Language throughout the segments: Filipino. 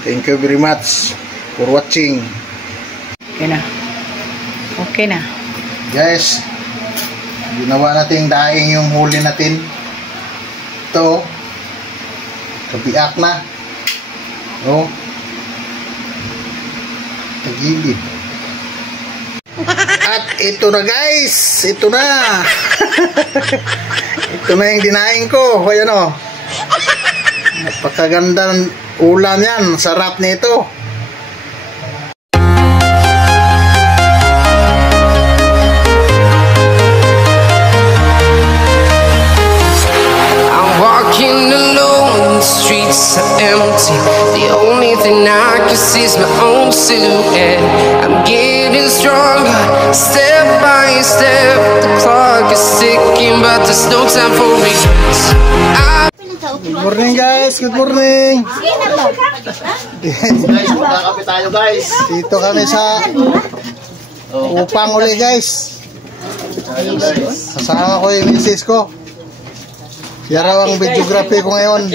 Thank you very much for watching. Okay na. Okay na. Guys, ginawa natin daing yung huli natin. Ito, kabiak na. Oh, tagilid. At ito na guys, ito na. Ito na yung dinaing ko. Ayan o. Napakagandang ulam yan. Sarap nito. I'm walking alone, the streets are empty. The only thing I can see is my own silhouette. I'm getting stronger, step by step. The clock is ticking, but there's no time for regrets. Good morning guys, good morning. Guys, magkakape tayo guys. Dito kami sa Upang uli guys. Kasama ko yung misis ko. Siya raw ang videography ko ngayon.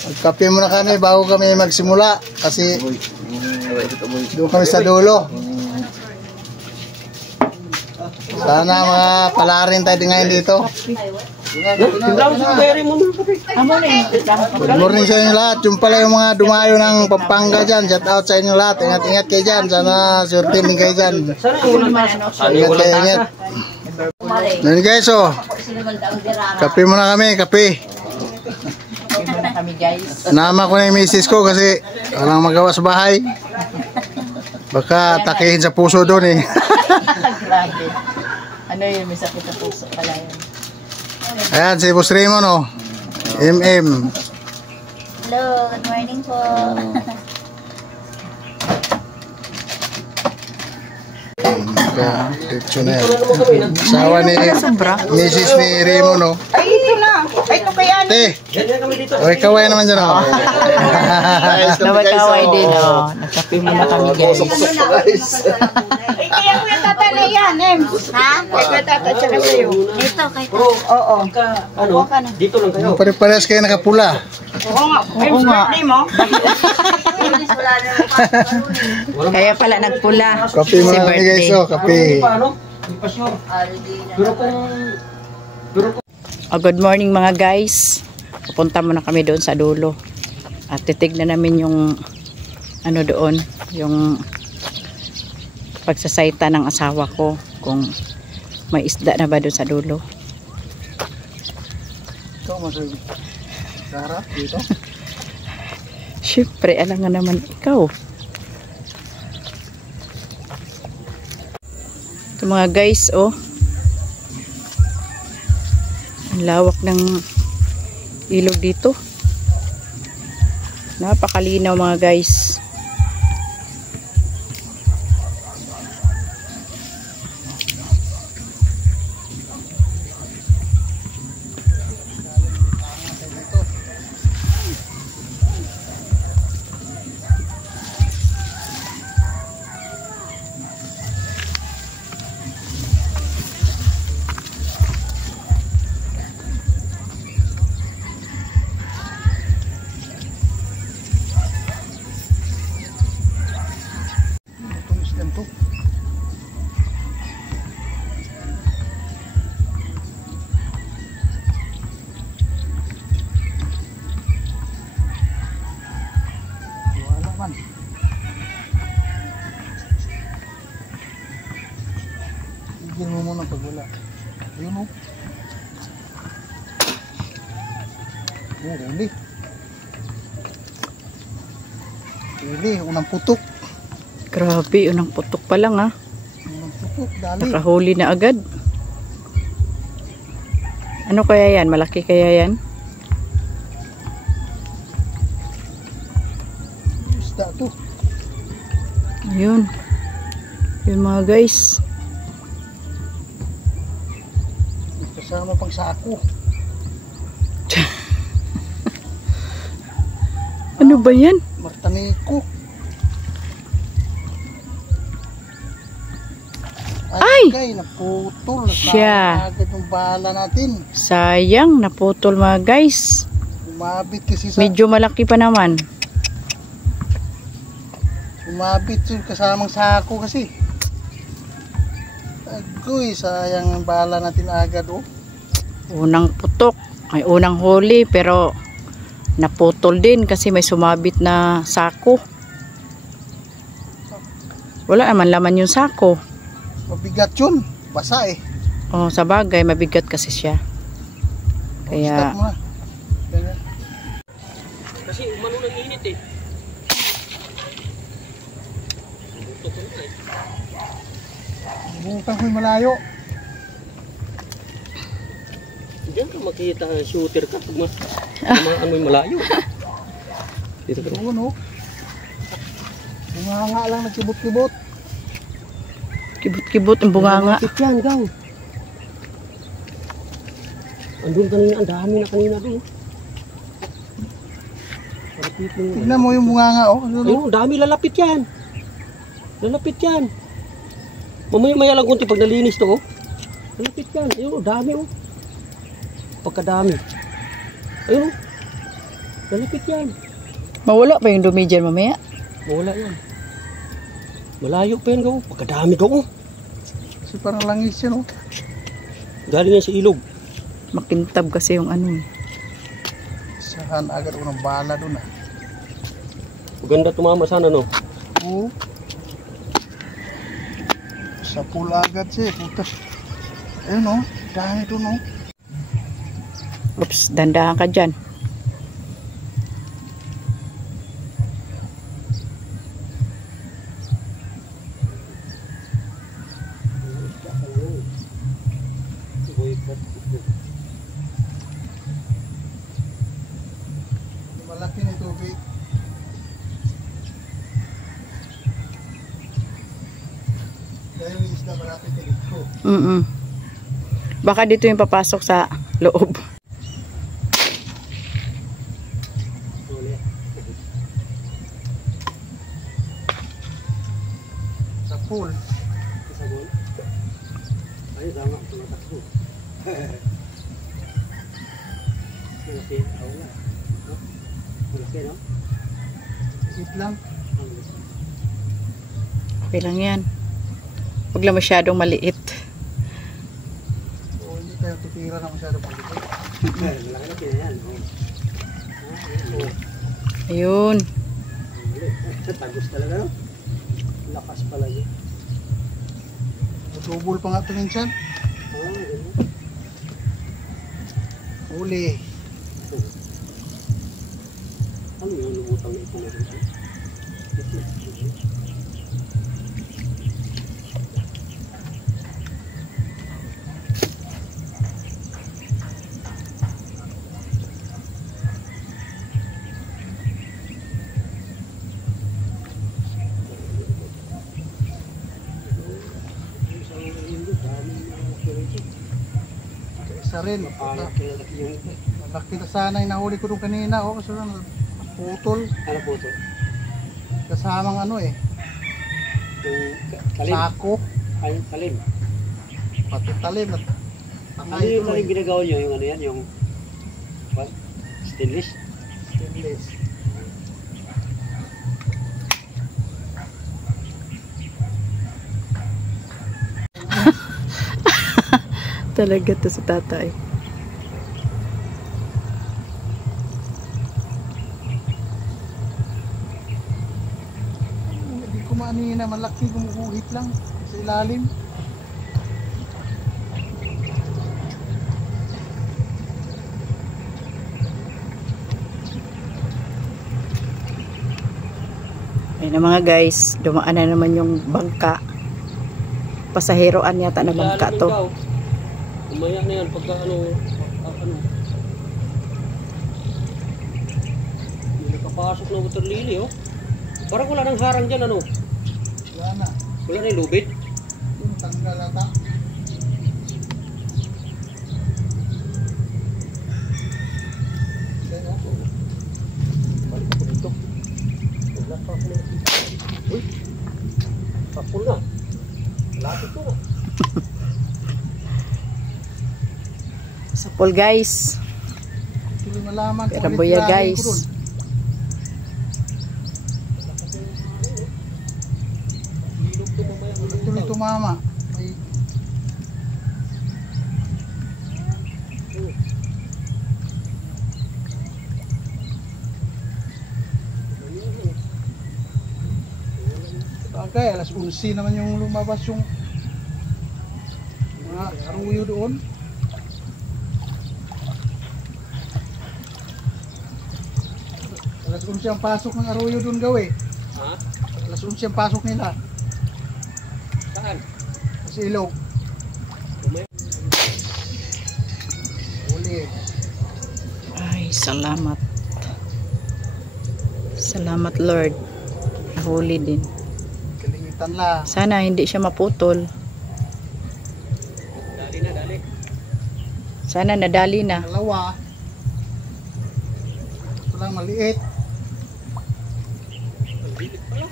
Magkape muna kami bago kami magsimula. Kasi doon kami sa dulo. Sana mapalarin tayo ngayon dito. Good morning sa inyo lahat. Yung pala yung mga dumayo ng Pampanga dyan. Shout out sa inyo lahat. Ingat-ingat kayo dyan. Sana surtin din kayo dyan. Ingat kayo, ingat. Yan guys, oh. Kape muna kami, kape. Nama ko na yung misis ko kasi walang magawa sa bahay. Baka takihin sa puso doon eh. Grabe. Ano yun, may sakit sa puso pala yun. Ayan, si Boss Raymond, oh. MM. Hello, good morning po. Diretso na yan. Asawa ni Mrs. ni Raymond, oh. Ay, ito na. Ay, ito kaya. Te, okay, kaway naman dyan, oh. Naway din, oh. Nagkape muna kami, guys. Ay, kaya ko yung tatala yan, Em. Ha? Kaya ko yung tatala siya sa'yo. Dito, kay tatala. Oo. Ano? Dito lang kayo. Pare-pares kayo nakapula. Oo nga. Em's birthday mo. Kaya pala nagpula. Kape mo na kami guys, oh. Kape. Good morning mga guys. Pupunta muna kami doon sa dulo. At titignan namin yung ano doon, yung pagsasaita ng asawa ko kung may isda na ba doon sa dulo. Ito, masarap. Sarap dito. Siyempre, alam nga naman ikaw. Ito mga guys, oh. Ang lawak ng ilog dito. Napakalinaw mga guys. Tigil mo muna pag wala. Ayun o. Huli. Huli, unang putok. Grabe, unang putok pa lang ah. Unang putok, dali. Nakahuli na agad. Ano kaya yan? Malaki kaya yan? Isda to. Ayun. Yun mga guys. Kasama pang sako. Ano ba yan? Martaniko. Ay! Ay, naputol. Siya. Agad yung bala natin. Sayang, naputol mga guys. Umabit kasi sa... Medyo malaki pa naman. Umabit yung kasamang sako kasi. Agoy, sayang yung bala natin agad oh. Unang putok. Ay, unang huli pero naputol din kasi may sumabit na sako. Wala naman laman yung sako. Mabigat yun. Basa eh. Oh, sa bagay, mabigat kasi siya. Kaya, Start mo na. Ganyan. Kasi umano ng init eh. Bukang ko'y malayo. Diyan ka makita shooter ka pag amoy malayo. Dito ka. Doon oh. Bunganga lang nagkibot-kibot. kibot-kibot ang bunganga. Malapit yan, gang. Andun kanina, ang dami na kanina doon. Malapit mo. Tignan mo yung bunganga oh. Ayun, dami lalapit yan. Lalapit yan. Mamaya lang kunti pag nalinis to oh. Lalapit yan. Ayun, dami oh. Pagkadami. Ayun oh. Lalapit yan. Mawala pa yung dumi dyan mamaya. Wala yan. Malayo pa yan gaw. Pagkadami gaw. Kasi parang langis yan oh. Galing yan sa ilog. Makintab kasi yung ano. Isahan agad unang bala doon ah. Maganda tumama sana no. Oo. Sa pula agad siya puta. Ayun oh. Dahil doon oh. Oops, dandahan ka dyan. Malaki na tubig. Dahil yung isda malapit na dito. Baka dito yung papasok sa loob. Sa pool. Ayun, sama. Tumatakbo. Malaki. Wala. Malaki, no? Sit lang. Okay lang yan. Huwag lang masyadong maliit. O hindi tayo tutira na masyado pagkita. Malaki na yan. Ayun. Tagos talaga, no? Lakas pala yun. Double pa nga ito minsan. Huli. Ano yung lumutang na ito na rin? Isa rin. Malaki na sana yung nahuli ko nung kanina. O kasi putol. Ano po ito? Kasamang ano eh. Yung talim? Sako. Ay, talim. Pati talim. Ano yung talim ginagawa nyo? Yung ano yan? Yung what? Stainless? Stainless. Talaga to sa tatay. Hindi ko maanina. Malaki gumuguhit lang. Sa ilalim. Ayun na mga guys, dumaan na naman yung bangka. Pasaheroan yata na bangka to. Umaya na yan pagka ano. Hindi nakapasok na water lily oh. Parang wala nang harang dyan ano. Wala na. Wala na yung lubid. Yung tanggal ata. Balik ako dito. Wala pa ako nakita. Uy! Kapul na. Lapit ko na. Sapol guys. Tuloy malaman kung Pero ulit buya tirahin guys. ko dun. Tuloy tumama. May bagay, alas 11 naman yung lumabas yung mga aruyo doon. Alas 11 ang pasok ng aruyo doon gawi. Ha? Alas 11 ang pasok nila. Saan? Sa ilog. Uli. Ay, salamat. Salamat Lord. Nahuli din. Kalingitan lang. Sana hindi siya maputol. Dali na, dali. Sana nadali na. Dalawa. Ito lang maliit. Malilit pala.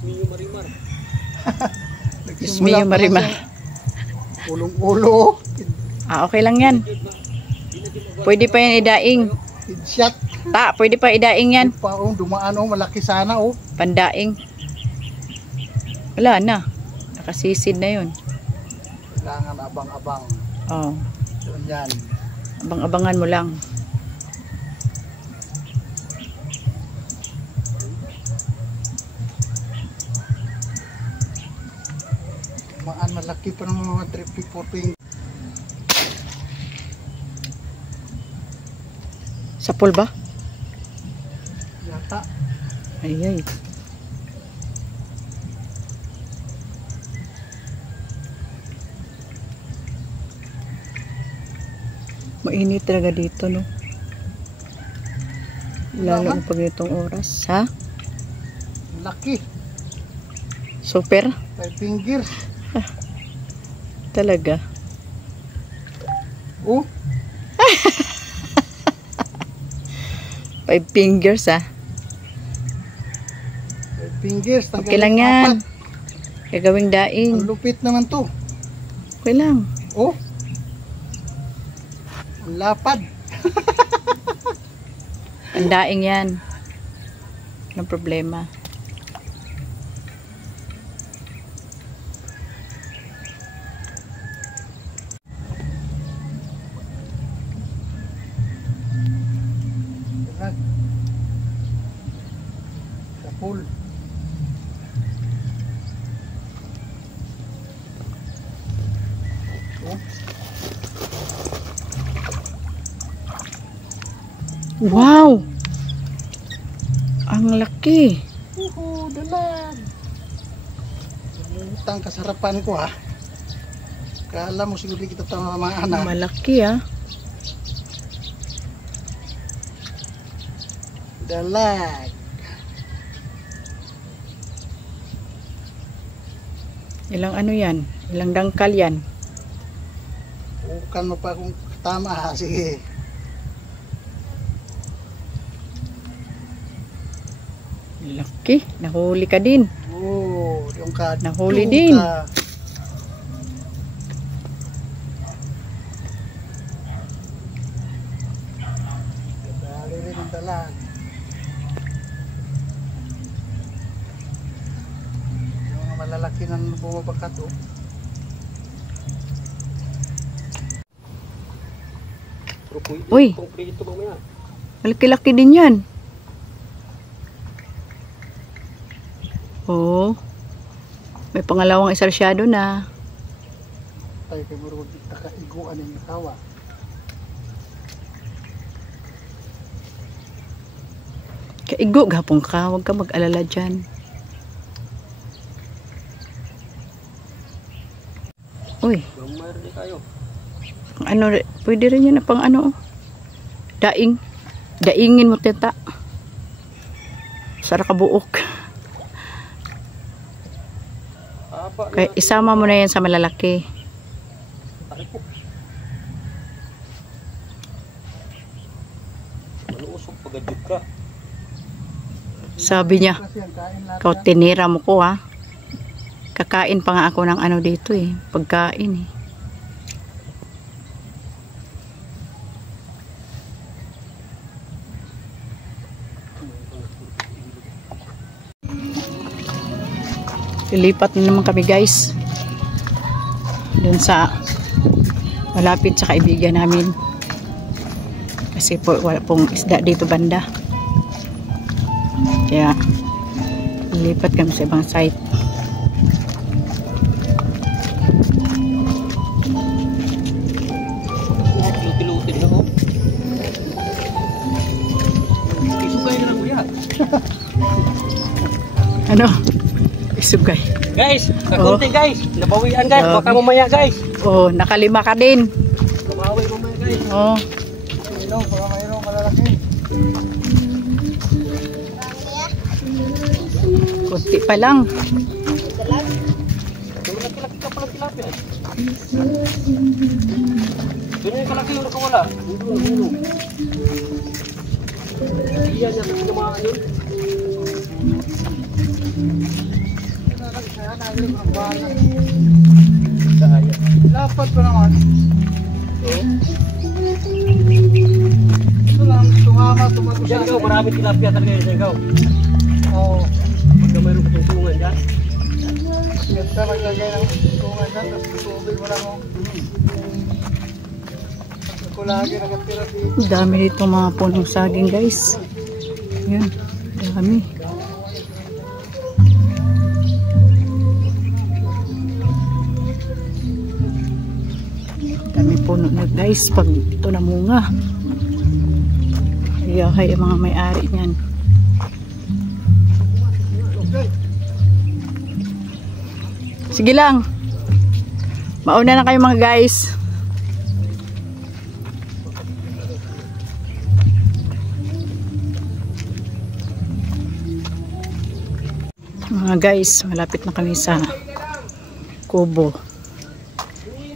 Mio Marimar. Ismiyo Marimar. Ulong-ulo. Ah, okay lang yan. Pwede pa yan idaing. Headshot. Ta, pwede pa idaing yan. Pa, oh, dumaan oh, malaki sana oh. Pandaing. Wala na. Nakasisid na yun. Kailangan abang-abang. Oh, Yun yan. abang-abangan mo lang. Dumaan malaki pa ng mga 3-4 Sapol ba? yata. Ay, ay. Mainit talaga dito, no? Lalo na pag itong oras, ha? Laki. Super? 5 fingers. Talaga. Oh, 5 fingers, ha? 5 fingers. Okay lang yan. Gagawing Ang daing. lupit naman to. Okay lang. Oh. Ang lapad. Ang daing yan. Anong problema? Sapul. Oh. Wow! Ang laki. Dalag. Utang kasarapan ko ha. Kala mo siguro kita tamamaan ha. Malaki, ha? Dalag. Ilang ano yan? Ilang dangkal yan? Bukan mo pa kung tama ha. Sige. Laki. Nahuli ka din. Oh, yung ka. Nahuli yung din. ka. Dali rin ang dalag. Yung mga malalaki ng bumabakat oh. Uy. Konkreto mamaya. Malaki-laki din yan. Oo. May pangalawang isarsyado na. Tayo kay Muro nakaiguan yung nakawa. Kaigo, gapong ka. Huwag ka mag-alala dyan. Uy. Gamay rin kayo. Ano, pwede rin yun na pang ano. Daing. Daingin mo, teta. Sara ka buok. Kaya isama mo na yan sa malalaki. Ari po. Malusok pagadyo ka. Sabi niya, Kasi ang kain lahat ikaw tinira mo ko ha. Kakain pa nga ako ng ano dito eh. Pagkain eh. Lilipat na naman kami guys. Doon sa malapit sa kaibigan namin. Kasi po wala pong isda dito banda. Kaya lilipat kami sa ibang site. Luti-luti na ako. Isugay na lang kuya. Ano? Isugay. Guys, kakunti guys. Nabawian guys. Baka mamaya guys. Oh, nakalima ka din. Nabawi mamaya guys. Oh. Mayroong malalaki. Kunti pa lang. Malaki-laki ka palang tilapia. Doon yung kalaki yung nakawala. Hulo. Iyan niya sa pinamaan yun. Dapat pa naman. Ito lang, tumama, tumago Diyan siya. ikaw, marami tilapia talaga yun sa ikaw. Oo. Pagka mayroon ka tungtungan dyan. Ganda maglagay ng tungan dyan, tapos tubig mo lang. Ako lagi nagatira dito. Dami dito mga punong saging guys. Yun, dami. Dami puno na guys pag ito namunga. Iyahay ang mga may-ari niyan. Sige lang. Mauna na kayo mga guys. Mga guys, malapit na kami sa kubo.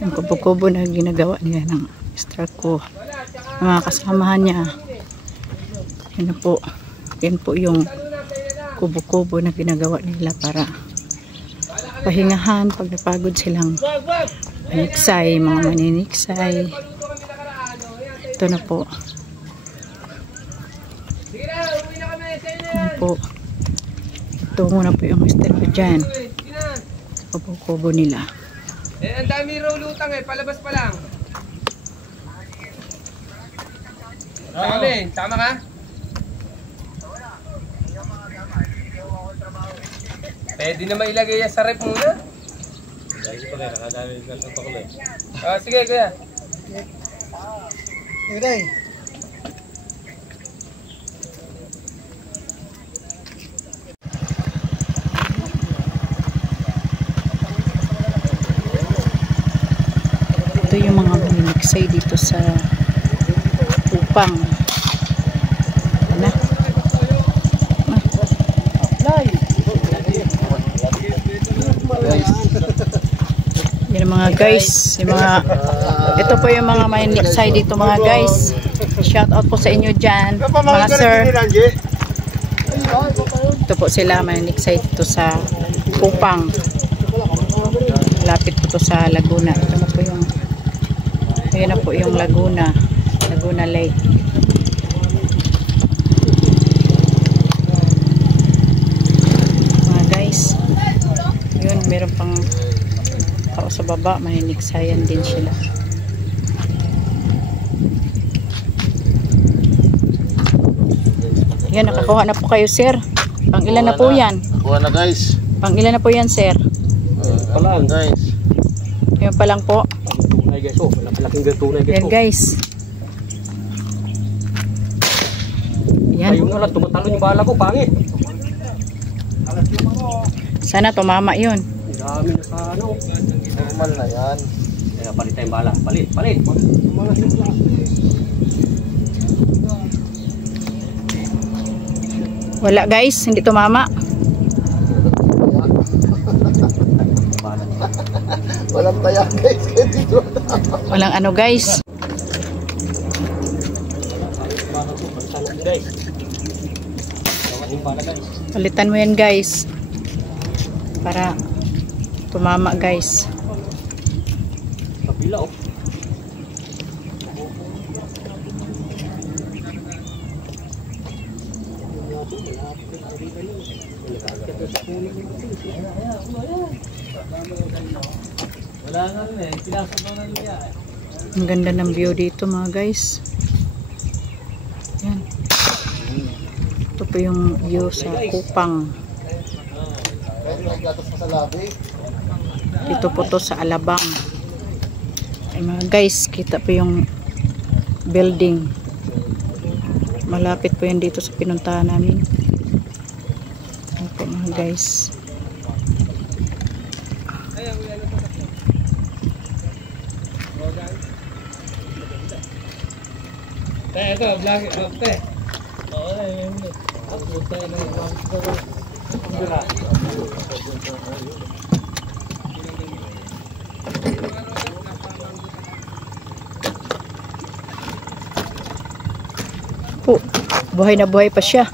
Yung kubo-kubo na ginagawa niya ng extra ko. Mga kasamahan niya. Yan po yung kubo-kubo na ginagawa nila para pahingahan pag napagod silang maniksay, mga maniniksay. Ito na po. Yan po. Ito muna po yung mister ko dyan. Kubo-kubo nila. Ang dami raw lutang palabas pa lang. Tama ka? Pwede na mailagay yan sa rep muna. Sige kuya. Iray. Ito yung mga maniniksay dito sa Upang. Ano? Yan mga guys, yung mga ito po yung mga maniniksay dito mga guys. Shout out po sa inyo dyan, mga sir. Ito po sila maniniksay dito sa Upang. Lapit po to sa Laguna. Ito na po yung ayan na po yung Laguna Lake. Mga guys, yun, meron pang tao sa baba, maniniksayan din sila. Yan, nakakuha na po kayo sir. Pang ilan na po yan? Kuha na guys. Pang ilan na po yan sir? Palang Guys. Yan pa lang po. tunay guys. Oh, malaking tunay guys. Yan guys. Yan. Ayun na lang, tumatalon yung bala ko, pangit. Sana tumama yun. Dami na sa ano. Normal na yan. Kaya palit tayong bala. Palit. Wala guys, hindi tumama. Walang taya guys. Walang ano guys. Palitan mo yan guys. Para tumama guys. Kabila oh. Ang ganda ng view dito mga guys. Yan. Ito po yung view sa Kupang. Dito po to sa Alabang. Ay mga guys, kita po yung building. Malapit po yan dito sa pinuntahan namin. Ayan po mga guys. Ito, vlog te. Po, buhay na buhay pa siya.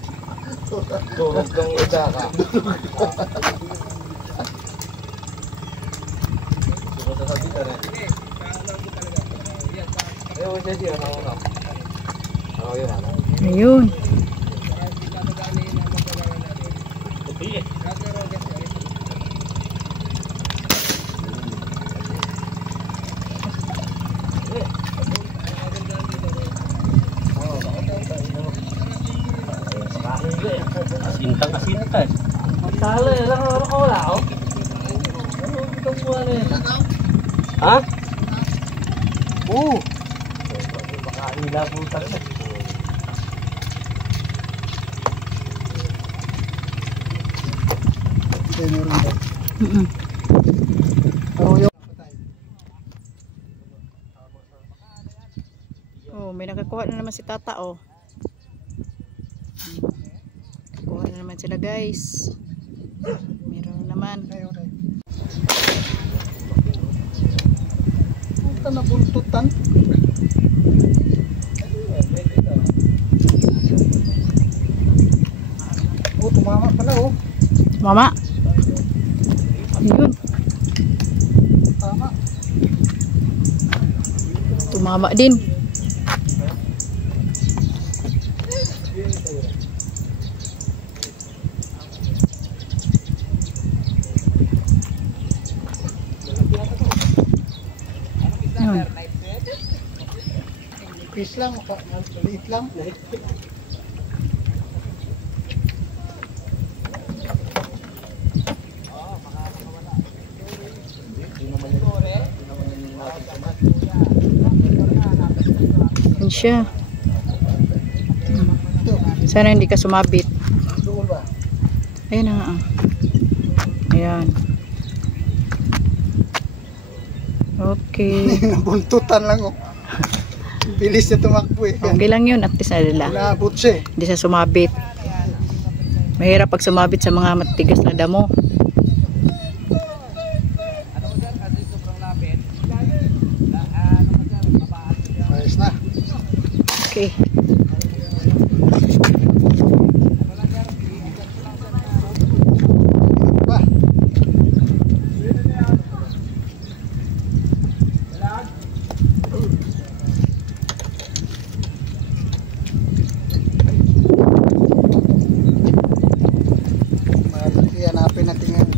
Tulog ng ida ka. Ayun. Asintang. Matala, lang ako wala ako. Ha? Makahila po talaga. Oh, may nakakuha na naman si Tata oh. Kuha na naman sila guys. Meron na naman. Punta na buntutan. Oh, tumama pala oh. Mama. Ayun. Tama. Tumama din. Ayun. Peace lang, liit lang. Yan siya. Sana hindi ka sumabit. Doon ba? Ayun na nga. Ayan. Okay. Buntutan lang oh. Bilis na tumakbo eh. Okay lang yun. At least nadala. Naabot siya eh. Hindi siya sumabit. Mahirap pag sumabit sa mga matigas na damo. Ayos na. Okay. Pa. Hanapin natin yan.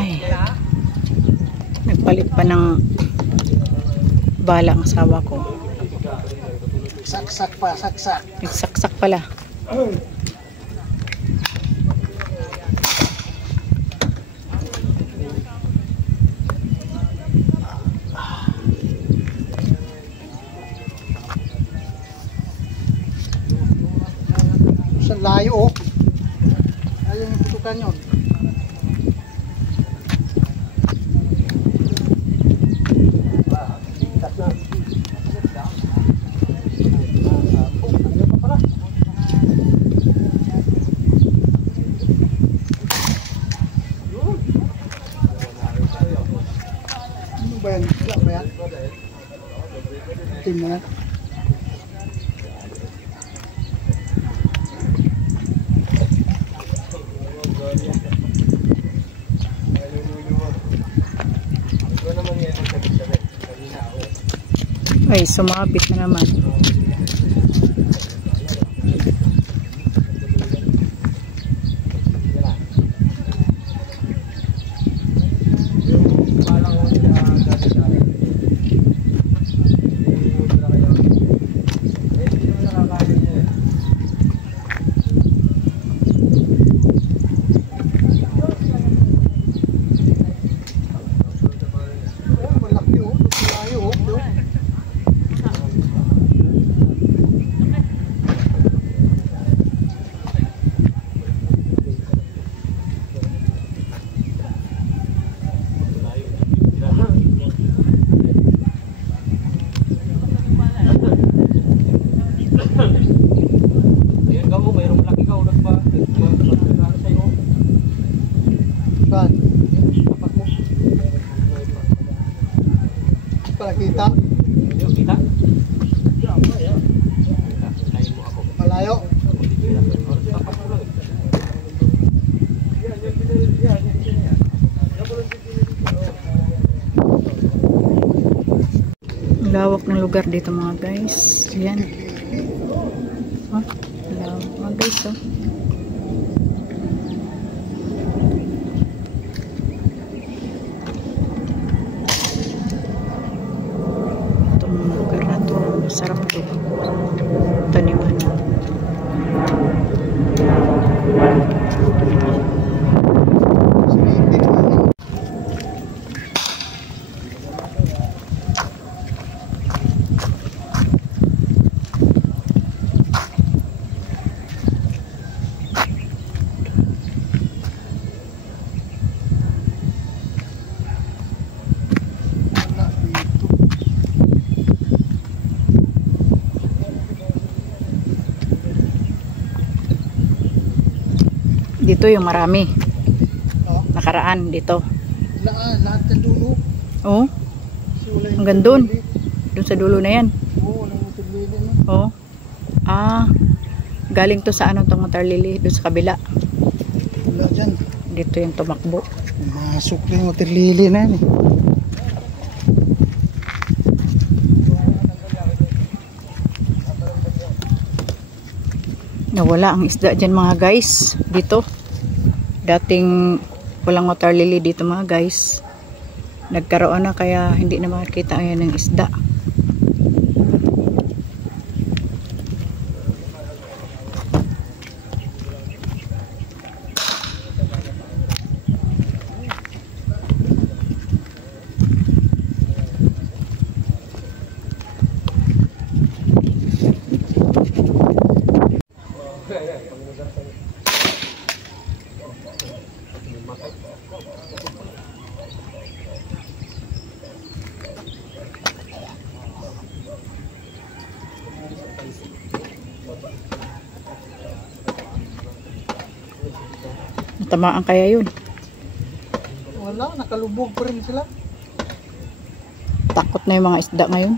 Ay. Nagpalit pa ng bala ang asawa ko. Saksak pa, saksak. Nagsaksak pala. Sa layo oh. Layo yung putukan yun. Ano ba yan? Wala ba yan? Team na yan. Ay, sumabit na naman. Saan? Tapak mo. Para kita. Kita. Malayo. Lawak ng lugar dito mga guys. Yan. Oh, lawak mga guys. Oh. Itong lugar na to, masarap to. Taniman. Dito yung marami. Oh. Nakaraan dito. Lahat ng dulo. Oh, hanggang doon. Doon sa dulo na yan. Oo, walang motor lili na. Oh. Ah, galing to sa anong tong motor lili, doon sa kabila. Wala dyan. Dito yung tumakbo. Masuk yung motor lili na yan eh. Nawala ang isda dyan mga guys. Dito. Dating walang water lily dito mga guys. Nagkaroon na kaya hindi na makikita ayan ng isda. Natamaan kaya yun? Wala, nakalubog pa rin sila. Takot na yung mga isda ngayon.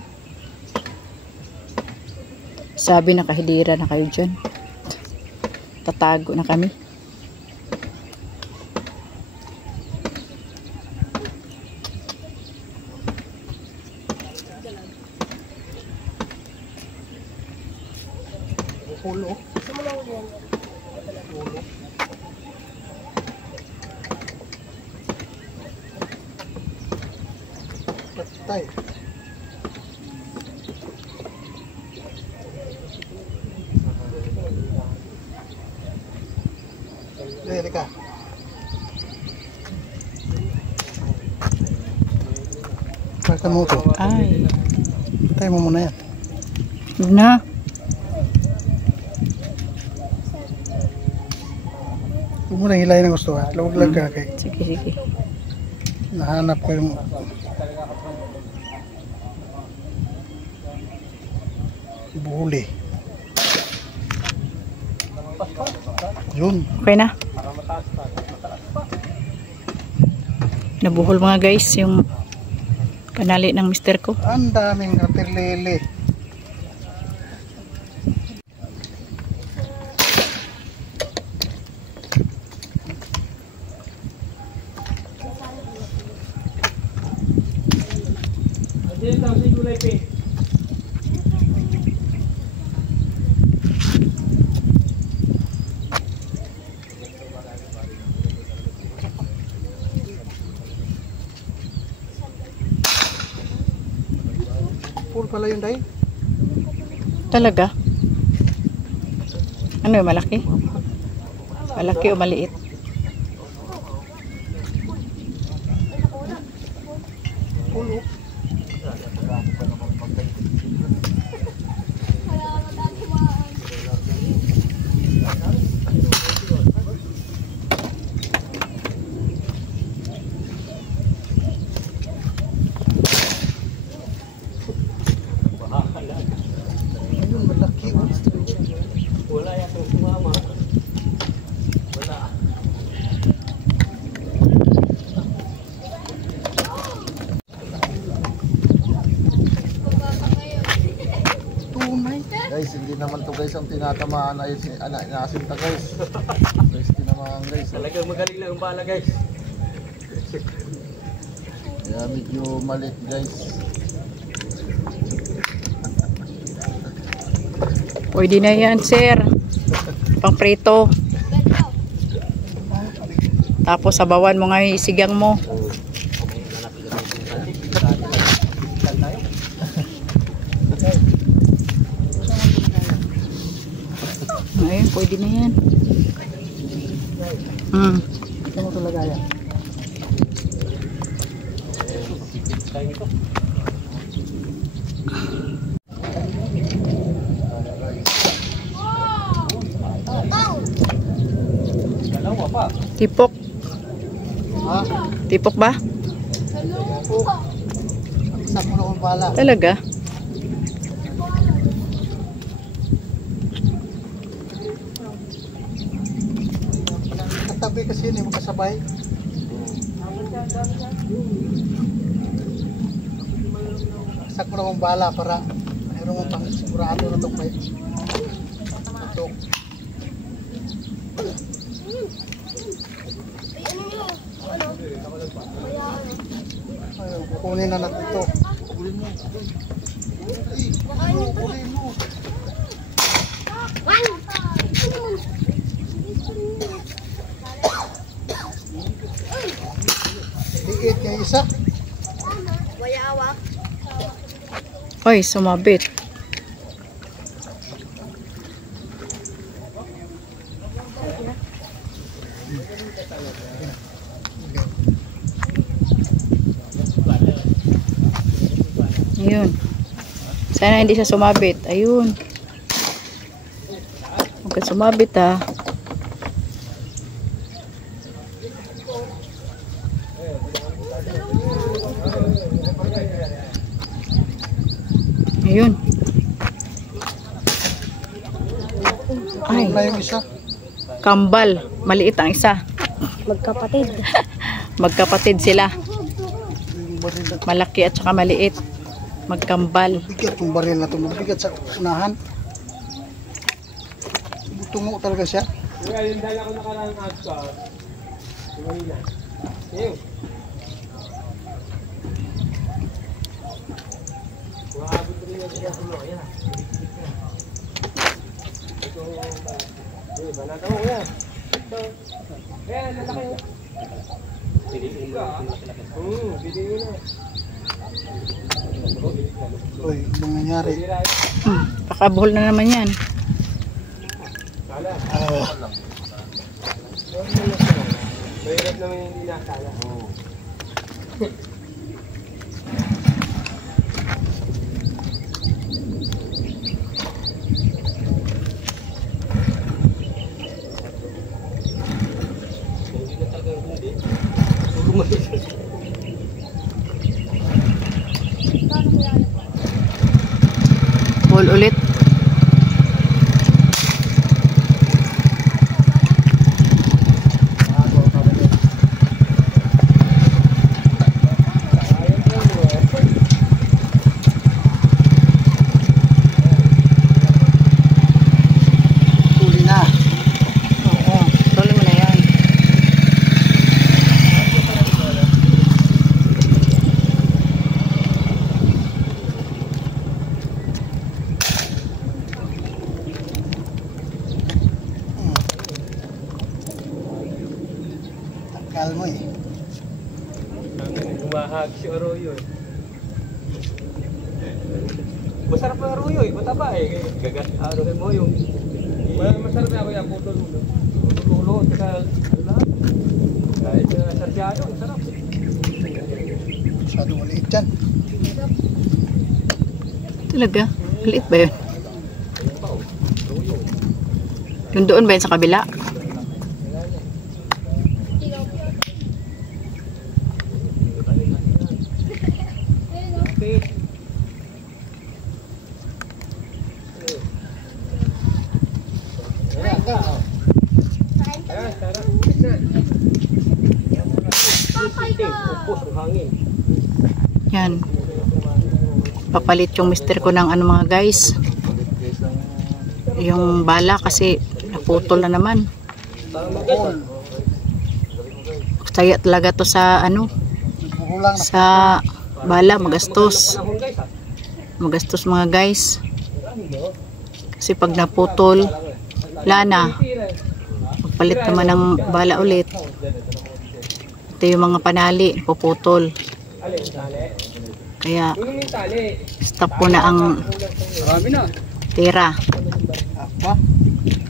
Sabi nakahidira na kayo dyan. Tatago na kami. Pulo. Patay. Dali ka. Basta mo ito. Ay. Tayo mo muna yan. Huwag na. Huwag mo na hilayin ang gusto ha. Lawag-lag ka kay. Sige, sige. Nahanap ko yung buhuli. Yun. Okay na. Nabuhol mga guys yung panali ng mister ko. Ang daming katirlili. Full pala yun dahil. Talaga? Ano yung malaki? Malaki o maliit? Full. Ayun, malaki. Wala yata sumama. Wala. Guys, hindi naman to guys ang tinatamaan ay inaasinta guys. Guys, tinamaan guys. Talagang magaling lang ang bala guys. Kaya medyo malit guys. Pwede na yan, sir. Pang prito. Tapos sabawan mo nga yung isigang mo. Ayun, pwede na yan. Ito mo talaga yan. Tipok. Ha? Tipok ba? Sa puno ng bala. Talaga? Katabi kasi yun, makasabay. Sa puno ng bala para mayroon mong pang sigurado na ito. Ito. Ayun, kukunin na natin ito. Kukunin mo. Kukunin mo. Liit niya isa. Ay, sumabit. Ayun. Sana hindi siya sumabit. Ayun. Huwag ka sumabit ha. Ayun. Ay. Na yung isa. Kambal. Maliit ang isa. Magkapatid. Magkapatid sila. Yung baril na. Malaki at saka maliit. Magkambal. Bigat yung baril na ito. Mabigat sa unahan. Tungo talaga siya. Yung dala ko nakarang ato. Tumayin na. Ayun. Wabot rin yung siya kulo. Ayan. Ito. Eh, banata mo yan. Ito. Eh, lalaki yun. Piliin ka. Piliin na. Uy, anong nangyari? Pakabuhol na naman yan. Mahirap naman yung hindi nakala. Buhol ulit. Tuli na. Oo, tuloy mo na yan. Takal mo eh. Umahag si Arroyo eh. Masarap na Arroyo eh, mataba eh. Gagat Arroyo mo yung... Masarap na ako yan, puto-lulo. Puto-lulo, tsaka lahat. Kahit sarsyado, masarap. Masyado maliit yan. Talaga? Maliit ba yun? Yung doon ba yun sa kabila? Yan. Papalit yung mister ko ng ano mga guys. yung bala kasi naputol na naman. Kaya talaga to sa ano, sa bala, magastos mga guys, kasi pag naputol lana, magpalit naman ng bala ulit. Ito yung mga panali, puputol. Kaya stop ko na ang tira.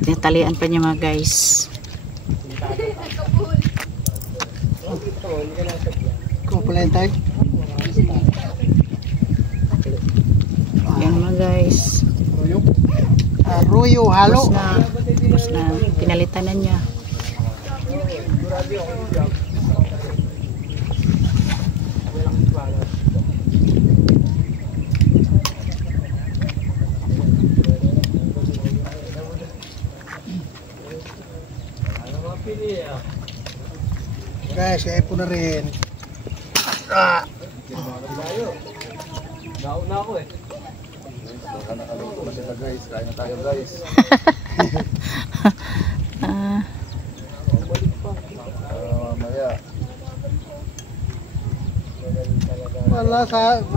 Tinatalian pa niya mga guys. Kupulain tayo. Yan mga guys. Arroyo halo. Tapos na pinalitan na niya. Guys, kaya po na rin. Nauna ako eh. Guys, kain na tayo guys.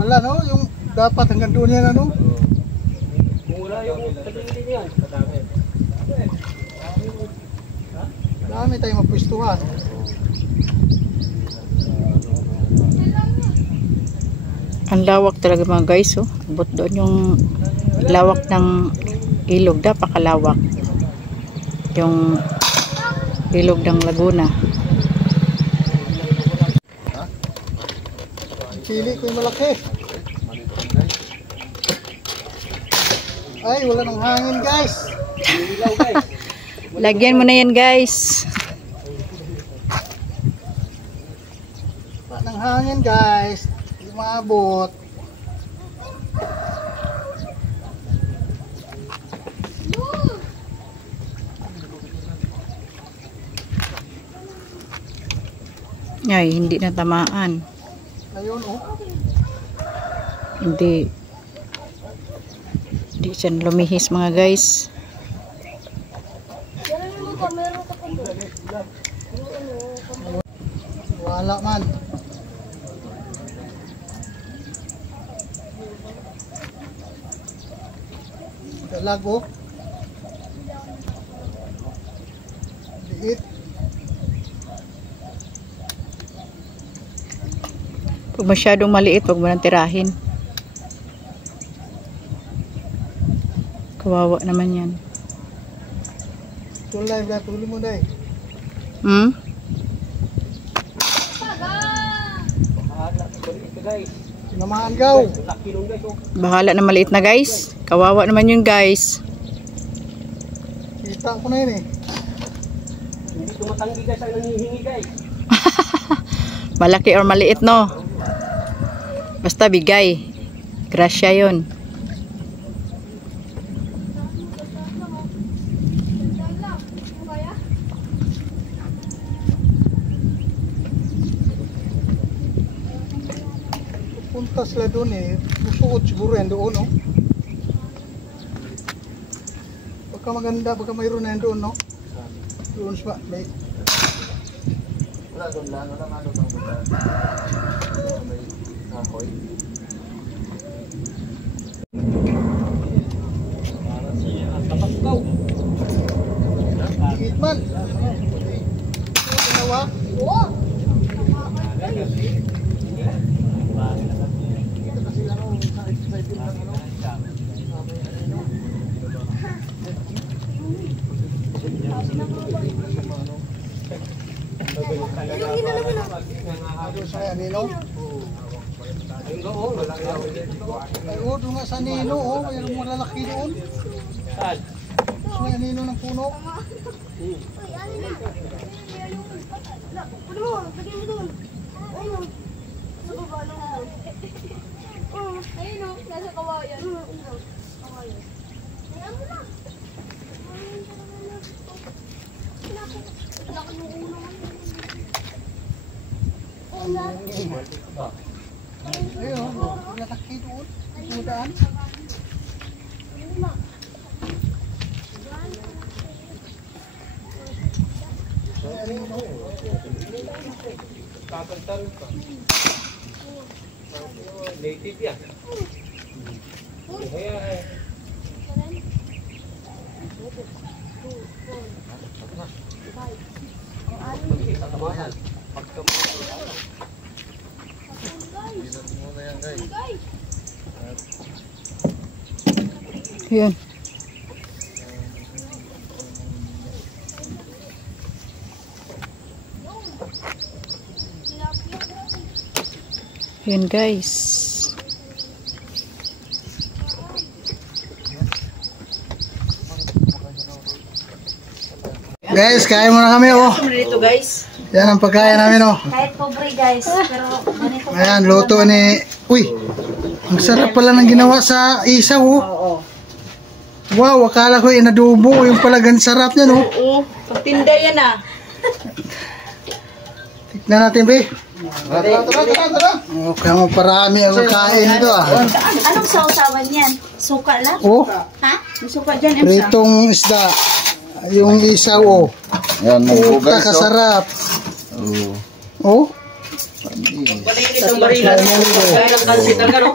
Wala no, yung dapat hanggang doon yan ano. Kung wala yung tagilin yan, kadami. Dami tayong mapwestuhan. Ang lawak talaga mga guys, oh. Abot doon yung lawak ng ilog, napakalawak. Yung ilog ng Laguna. Pili ko yung malaki. Ay, wala nang hangin guys. Lagyan mo na yan guys. Wala nang hangin guys. Hindi maabot. Ay, hindi na tamaan. Ayun oh. Hindi siya lumihis mga guys. Wala man. Dalag oh. Liit. Pag masyadong maliit, huwag mo nang tirahin. Kawawa naman yan. Tulay, tuloy mo na eh. Sinamahan gaw. Bahala na maliit na guys. Kawawa naman yun guys. Kita ko na yun eh. Hindi tumatanggi guys ang nangihingi guys. Malaki or maliit no. Basta bigay. Grasya yun. Punta sila doon eh. Musuot siguro yan doon no. Baka maganda, baka mayroon na yan doon no. Doon sa may. Wala doon lang, wala nga doon may kahoy. Hitman. Ginawa? Oo. Saya Nino. Ay, oh, doon nga sa Nino, oh. Mayroong mga lalaki doon. Saya Nino ng puno. Ayun o, nasa kawayan. Ayun, lalaki doon. Pudaan. Native yan. Yun. Yun guys. Guys, kain muna kami oh. Dito guys. Yan ang pagkain namin oh. Kahit pobre guys, pero ganito. Ayan, luto ni... Uy, ang sarap pala ng ginawa sa isaw oh. Oo. Wow, akala ko inadubo. Yung pala gan sarap niya no. Oo. Pagtinda yan ah. Tignan natin, be. Tara. Okay, parami ang kain nito ah. Anong sausawan yan? Suka lang? Oh, Ha? May suka dyan. pritong isda. Yung isaw oh. Yan, munggo Puta, guys. kasarap. Oh. Oh, Balik isang barila. Kaya ng kansit ang gano.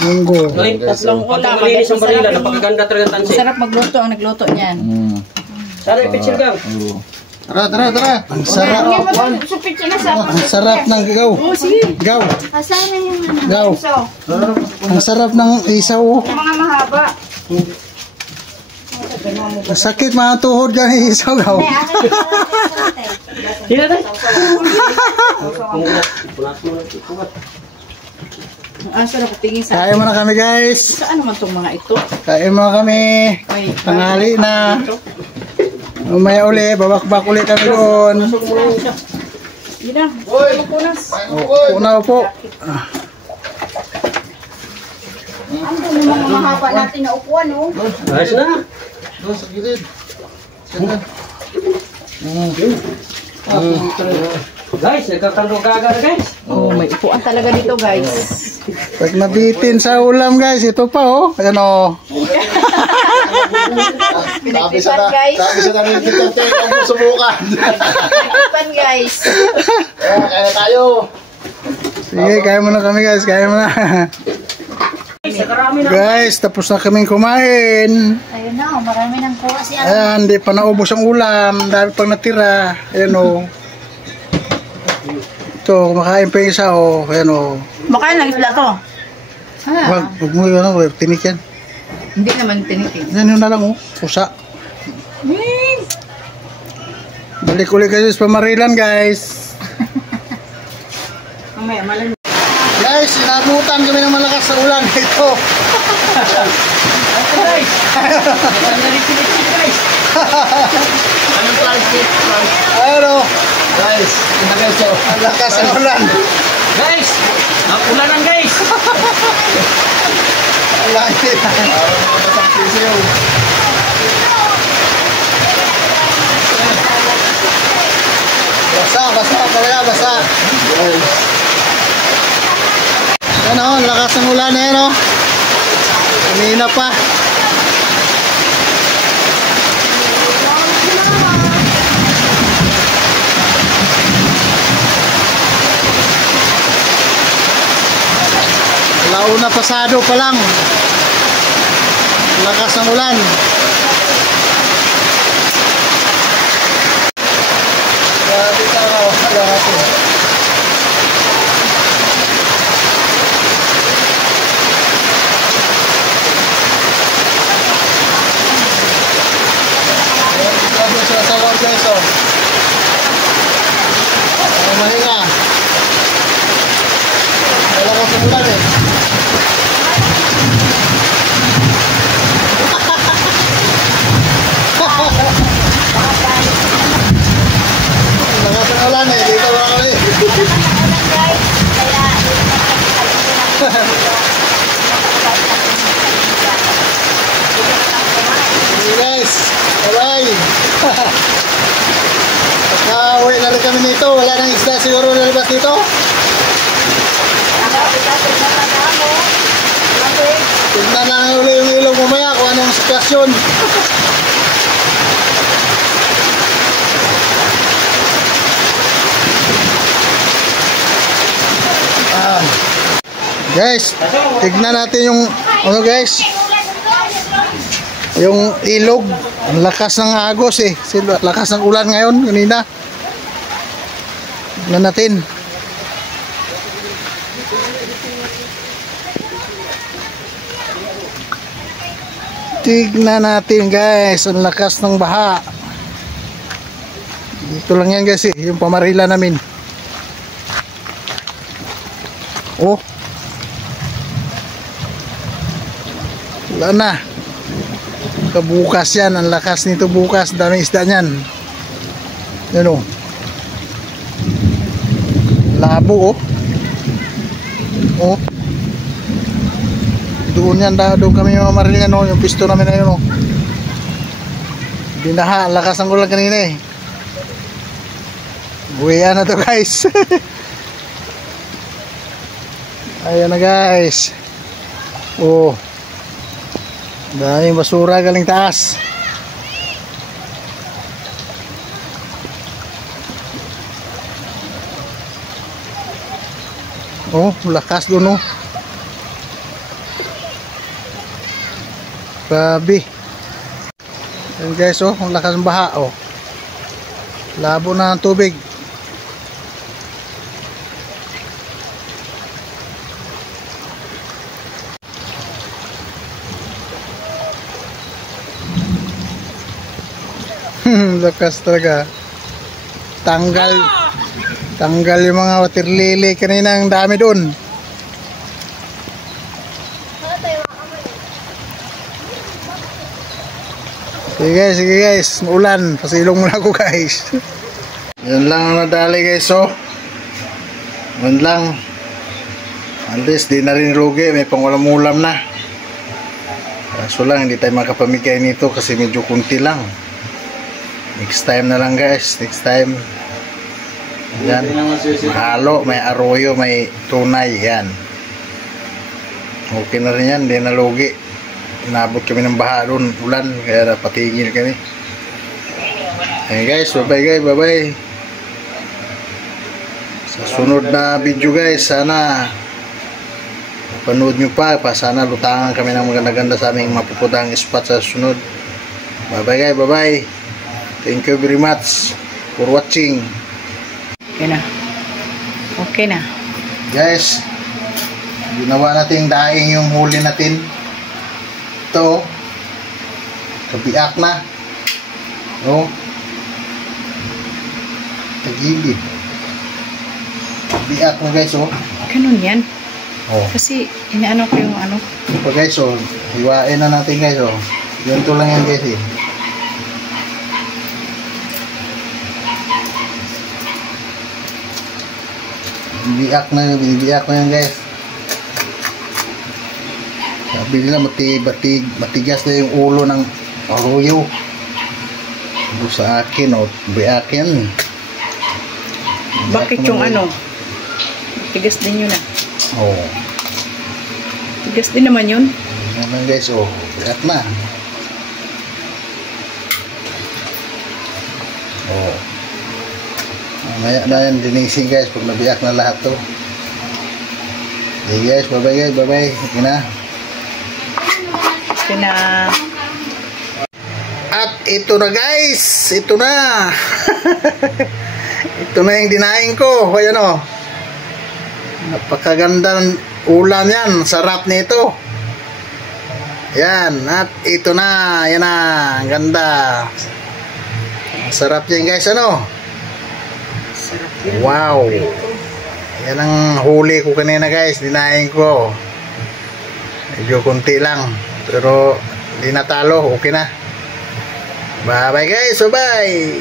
munggo. Tatlong Pag ulam. malinis ang barila, napakaganda talaga ng kansit. Sarap magluto ang nagluto niyan. Sana ipitsil ka. Tara. Ang sarap. Supit sila sa Ang sarap ng gaw. Gaw. Asan na yung ano? Gaw. Ang sarap ng isaw oh. Mga mahaba. Sakit mga tuhod ka ng isaw gaw. Ay, akin yung sarap eh. Sila tayo. Punas mo na ito. Ang sarap tingin sa... Kain muna kami guys. Saan naman itong mga ito? Kain muna kami. May Tanghali na. Umaya uli, babakbak uli kami doon. yun na. Punas. Una po. Ang dami mga mahaba natin na upuan, oh. Ayos na. Doon sa gilid. Guys, nagkakandong-gaga na guys. Oh, may upuan talaga dito guys. Pag nabitin sa ulam guys, ito pa oh. Ayan oh. Sabi sa nalilitan tayo, huwag mo subukan. Pinagpipan guys. Kaya tayo. Sige, kain muna kami guys, kain muna. Guys, tapos na kaming kumain. Ayun na, oh, marami nang kuha siya. Ayan, di pa naubos ang ulam. Dahil pang natira. Ayan oh. Ito, kumakain pa yung isa oh. Ayan oh. Makain lang isla to. Wag mo yun oh, tinik yan. Hindi naman tinitin. Yan yun na lang oh, pusa. Balik ulit kayo sa Pamarilan guys. Mamaya, malamig. Guys, sinabutan kami ng malakas sa ulan ito. Guys! Guys! Anong plastic? Ano? Guys, Ang lakas ng ulan. Guys! Nakulanan guys! Ang langit. Basa talaga, basa. Yan o, ang lakas ng ulan na yan o. Kanina pa. Launa pasado pa lang. Lakas ng ulan. Grabe ka o. Grabe sila sa Lord guys o. Mahinga. Lakas ng ulan eh. Lakas ng ulan eh, dito ba kami? Hey guys, bye-bye. Pagka-uwi na rin kami nito, wala nang isda siguro lalabas dito. Tignan na uli yung ilong mamaya kung anong sitwasyon. Guys, tignan natin yung ano guys. Yung ilog, ang lakas ng agos eh. Lakas ng ulan ngayon kanina. Tignan natin. Tignan natin guys, ang lakas ng baha. Dito lang yan guys eh, yung pamarila namin. Oh. Wala na. Kabukas yan, ang lakas nito bukas, daming isda niyan. Yan oh. Labo oh. Oh. Doon yan, doon kami mamarilan oh, yung pisto namin na yun oh. Binaha, ang lakas ng ulan kanina eh. Buwian na to guys. Ayan na guys. Oh. Daming basura galing taas. Oh, lakas doon oh. Grabe. Ayan guys oh, ang lakas ng baha oh. Labo na ng tubig. Lakas talaga. Tanggal yung mga water lily kanina, ang dami doon. Sige guys, maulan, pasilong muna ako guys. Yan lang ang nadali guys oh. Yan lang. At least di na rin rugi, may pangulam-ulam na. Kaso lang hindi tayo makapamigay nito kasi medyo kunti lang. Next time na lang guys, next time. Yan, mahalo, may arroyo, may tunay, yan. Okay na rin yan, hindi na lugi. Inabot kami ng baha doon, ulan, kaya napatigil kami. Okay guys, bye guys, bye. Sa sunod na video guys, sana panood nyo pa, sana lutangan kami ng maganda-ganda sa aming mapuputang spot sa sunod. Bye guys, bye. Thank you very much for watching. Okay na. Guys, ginawa natin daing yung huli natin. Ito, kabiak na. Oh. Tagilid. Kabiak na guys oh. Ganun yan. Oh. Kasi inaano ko yung ano. Ito guys oh, hiwain na natin guys oh. Ganito lang yan guys eh. Binibiyak na yan guys. Sabi nila matigas na yung ulo ng arroyo. Ito sa akin o, biyak yan. Bakit yung ano? Tigas din yun ah. Oo. Tigas din naman yun. Naman guys o, biyak na. Oo. Mamaya na yan dinising guys pag nabiyak na lahat to. Okay guys, bye guys, bye. Okay na. At ito na guys, ito na. Ito na yung dinaing ko. Ayan o, napakaganda ng ulam yan, sarap nito. Yan, at ito na. Yan na, ang ganda. Sarap yan guys, ano. Wow. Yan ang huli ko kanina guys, dinaing ko. Medyo kunti lang, pero hindi natalo, okay na. Bye bye guys, bye bye.